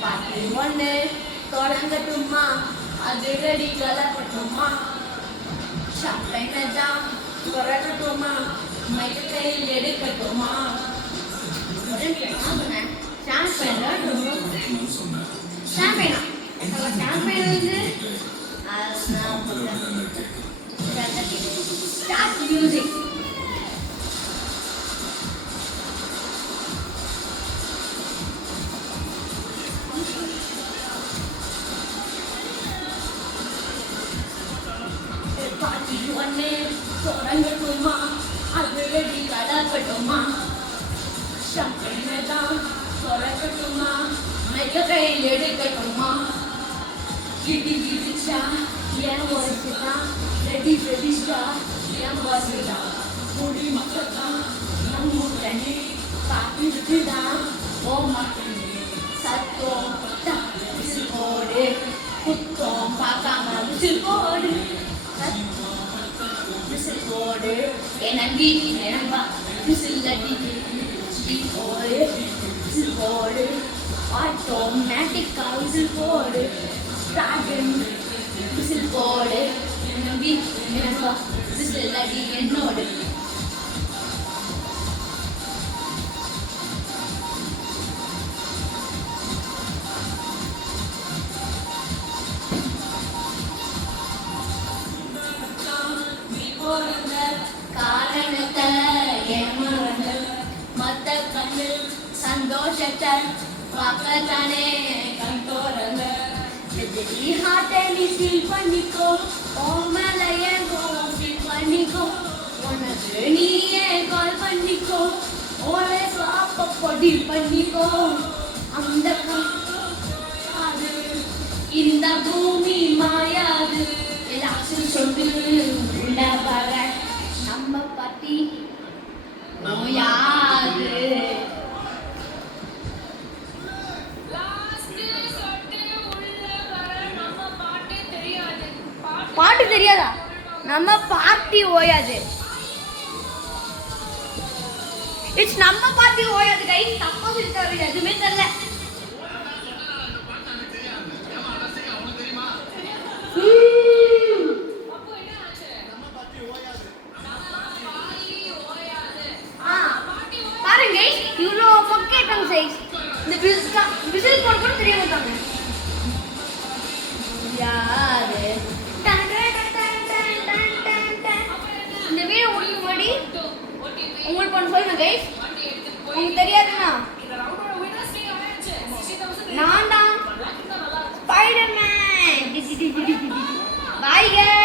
பாட்டு ஒன்று தொடங்கட்டுமா அது ரெடி கலப்பட்டுமா ஷாம்பைனை தான் திறக்கட்டுமா மைக்க கையில் எடுக்கட்டுமா ஷாம்பைனா ஷாம்பைன் வந்து ஸ்டார்ட் மியூசிக் ஒன்று தொடங்கட்டுமா அது ரெடி கலப்பட்டுமா ஷாம்பைனை தான் திறக்கட்டுமா மைக்க கையில் எடுக்கட்டுமா கிட்டி கிட்டிச்சா என் வாய்ஸ்தா ரெடி ரெடிச்சா என் வாய்ஸ்தா குடி மக்கள்தான் என் முட்டனே காட்டிட்டுதான் ஓ மக்களே சத்தம் விசில் போடு குத்தம் பார்க்காம விசில் போடு விசில் போடு என் நம்பி எனப்பா விசில் அடி போடு விசில் போடு ஆட்டோமேட்டிக்கா விசில் போடு டிராகன் விசில் போடு நம்பி எனப்பா விசில் அடி என்னோடு காரணத்தை ஏமாறந்த மத்த கண்ணு சந்தோஷத்தை பார்க்கத்தானே கண் தோறங்க ஹார்ட்டை நீ ஃபீல் பண்ணிக்கோ உன் மேல ஏன் கோவம் ஃபீல் பண்ணிக்கோ உனக்கு நீயே கால் பண்ணிக்கோ ஓலை அப்பப்போ டீல் பண்ணிக்கோ அந்த அது இந்த பூமி மாயாது எல்லாச்சும் சொல்லு உள்ள வர நம்ம பத்தி நோயாது பாட்டு தெரியாதா நம்ம பார்ட்டி ஓயாது இட்ஸ் நம்ம பார்ட்டி ஓயாது கைஸ் தப்பா சொல்லிட்டாரு எதுவுமே தெரியல பாருங்க இவ்வளோ பொக்கேட்டாங்க சைஸ் இந்த விசில் போட கூட தெரிய மாட்டாங்க யாரு இந்த வீடியோ முடிஞ்ச முன்னாடி உங்களுக்கு ஒன்று சொல்லுங்க கைஸ் உங்களுக்கு தெரியாதுன்னா நான் தான் ஸ்பைடர்மேன் பாய் கைஸ்